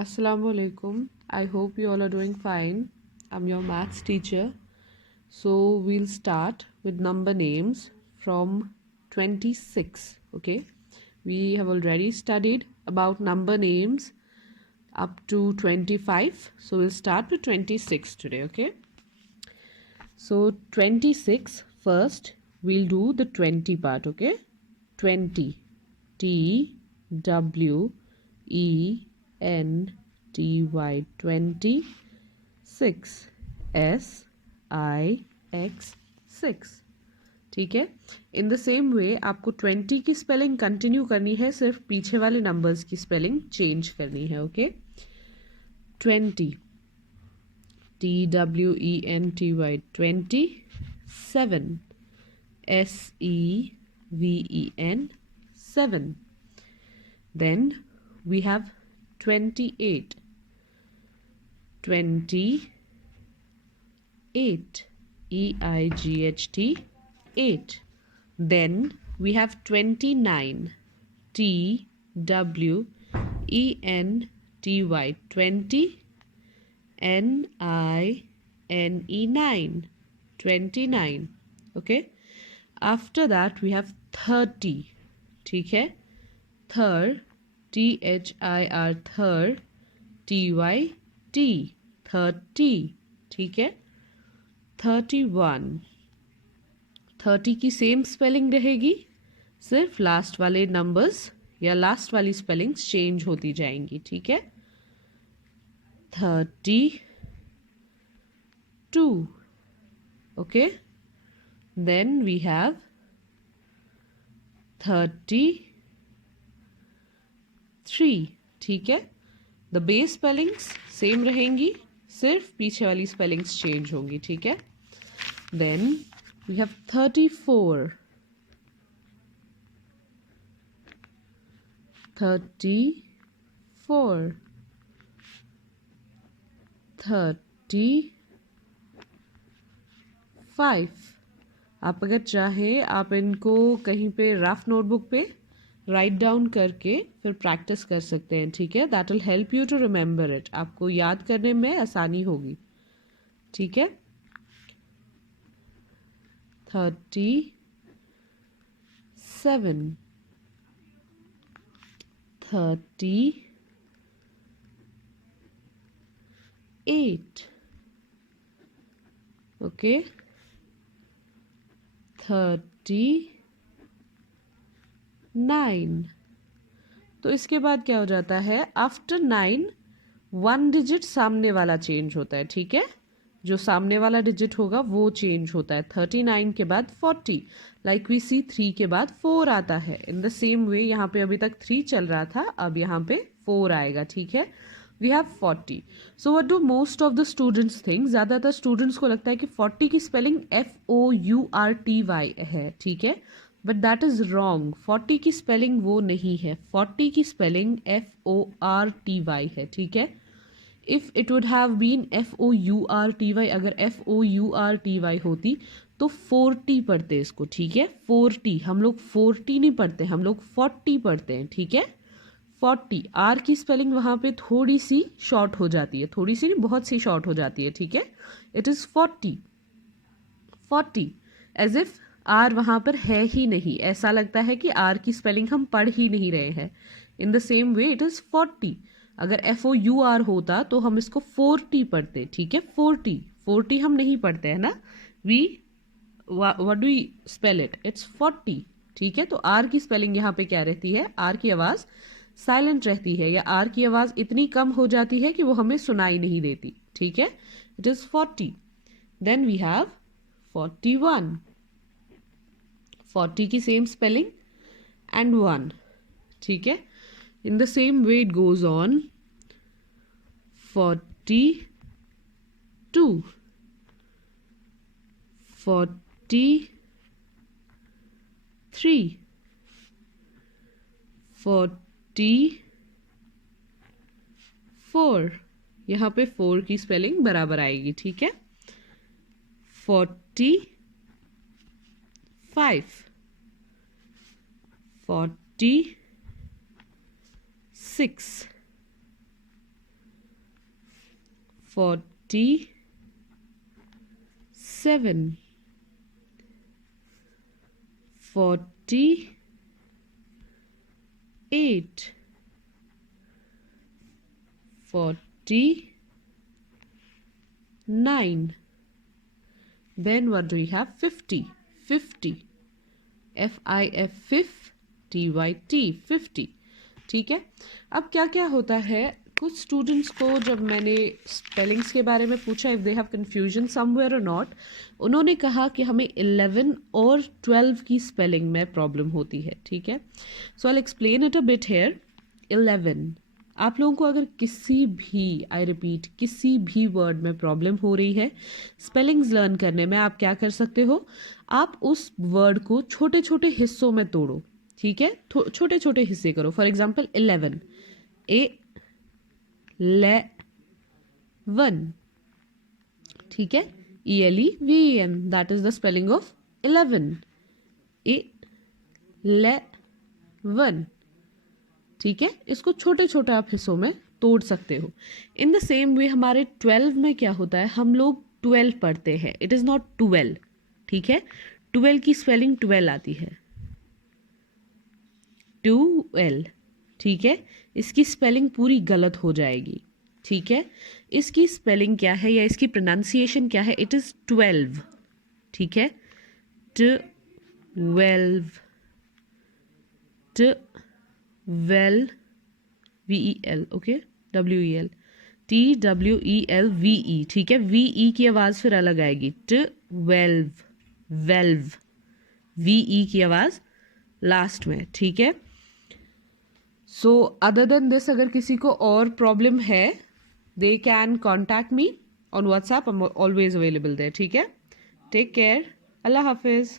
Assalamu alaikum. I hope you all are doing fine. I'm your maths teacher. So we'll start with number names from 26. Okay. We have already studied about number names up to 25. So we'll start with 26 today. Okay. So 26 first we'll do the 20 part. Okay. 20. T W E N T Y 20. 6 S I X 6. ठीक है. In the same वे आपको 20 की spelling continue करनी है, सिर्फ पीछे वाले numbers की स्पेलिंग चेंज करनी है. Okay. 20 TWENTY 20. 7 SEVEN 7. Then we have 28. 28 EIGHT 8. Then we have 29 TWENTY 20 NINE 9 29. Okay. After that we have 30. ठीक है. Third THIR third TYT 30. ठीक है. 31. 30 की सेम स्पेलिंग रहेगी, सिर्फ लास्ट वाले नंबर्स या लास्ट वाली स्पेलिंग्स चेंज होती जाएंगी. ठीक है. 32. ओके. Then we have 33. ठीक है. द बेस स्पेलिंग्स सेम रहेंगी, सिर्फ पीछे वाली स्पेलिंग्स चेंज होंगी. ठीक है. Then we have 34. 34. 35. आप अगर चाहें आप इनको कहीं पे रफ नोटबुक पे राइट डाउन करके फिर प्रैक्टिस कर सकते हैं. ठीक है. That will help you to remember it. आपको याद करने में आसानी होगी. ठीक है. 37. 38. ओके. 39. तो इसके बाद क्या हो जाता है, आफ्टर 9 1 डिजिट सामने वाला चेंज होता है. ठीक है. जो सामने वाला डिजिट होगा वो चेंज होता है. 39 के बाद 40. लाइक वी सी 3 के बाद 4 आता है. इन द सेम वे यहाँ पे अभी तक 3 चल रहा था, अब यहाँ पे 4 आएगा. ठीक है. We have 40. So what do most of the students think, ज़्यादातर स्टूडेंट्स को लगता है कि 40 की स्पेलिंग FOURTY है. ठीक है. But that is wrong. 40 की स्पेलिंग वो नहीं है. 40 की स्पेलिंग FORTY है. ठीक है. If it would have been FOURTY, अगर FOURTY होती तो 40 पढ़ते इसको. ठीक है. 40. हम लोग 40 नहीं पढ़ते, हम लोग 40 पढ़ते हैं. ठीक है. 40. आर की स्पेलिंग वहाँ पे थोड़ी सी शॉर्ट हो जाती है, थोड़ी सी नहीं, बहुत सी शॉर्ट हो जाती है. ठीक है. It is 40. 40 as if R वहाँ पर है ही नहीं, ऐसा लगता है कि आर की स्पेलिंग हम पढ़ ही नहीं रहे हैं. इन the same way it is 40. अगर FOUR होता तो हम इसको 40 पढ़ते. ठीक है. 40 हम नहीं पढ़ते हैं ना. We what do we spell it, it's 40. ठीक है. तो आर की स्पेलिंग यहाँ पे क्या रहती है, आर की आवाज़ साइलेंट रहती है, या आर की आवाज़ इतनी कम हो जाती है कि वो हमें सुनाई नहीं देती. ठीक है. It is 40. Then we have 41. 40 की सेम स्पेलिंग एंड 1. ठीक है. In the same way it goes on. 42. 43. 44. यहाँ पे 4 की स्पेलिंग बराबर आएगी. ठीक है. 45. 46. 47, 48, 49. Then what do we have? 50. 50. FIF50YT 50. ठीक है. अब क्या क्या होता है, कुछ स्टूडेंट्स को जब मैंने स्पेलिंग्स के बारे में पूछा, if they have confusion somewhere और नॉट, उन्होंने कहा कि हमें 11 और 12 की स्पेलिंग में प्रॉब्लम होती है. ठीक है. So I explain it a bit here. 11, आप लोगों को अगर किसी भी, आई रिपीट, किसी भी वर्ड में प्रॉब्लम हो रही है स्पेलिंग्स लर्न करने में, आप क्या कर सकते हो, आप उस वर्ड को छोटे छोटे हिस्सों में तोड़ो. ठीक है. छोटे छोटे हिस्से करो. For example 11, one. ठीक है. ELEVEN, that is the spelling of 11. 11. ठीक है. इसको छोटे छोटे आप हिस्सों में तोड़ सकते हो. इन द सेम वे हमारे 12 में क्या होता है, हम लोग 12 पढ़ते हैं. It is not 12. ठीक है. 12 की स्पेलिंग 12 आती है. 2L. ठीक है. इसकी स्पेलिंग पूरी गलत हो जाएगी. ठीक है. इसकी स्पेलिंग क्या है या इसकी प्रोनाउंसिएशन क्या है? It is 12. ठीक है. 12. VEL. ओके. WEL. TWELVE. ठीक है. VE की आवाज़ फिर अलग आएगी. 12. वेल्व. VE की आवाज़ लास्ट में. ठीक है. सो अदर देन दिस, अगर किसी को और प्रॉब्लम है, they can contact me on WhatsApp. I am always available there. ठीक है. Take care. अल्लाह हाफिज़.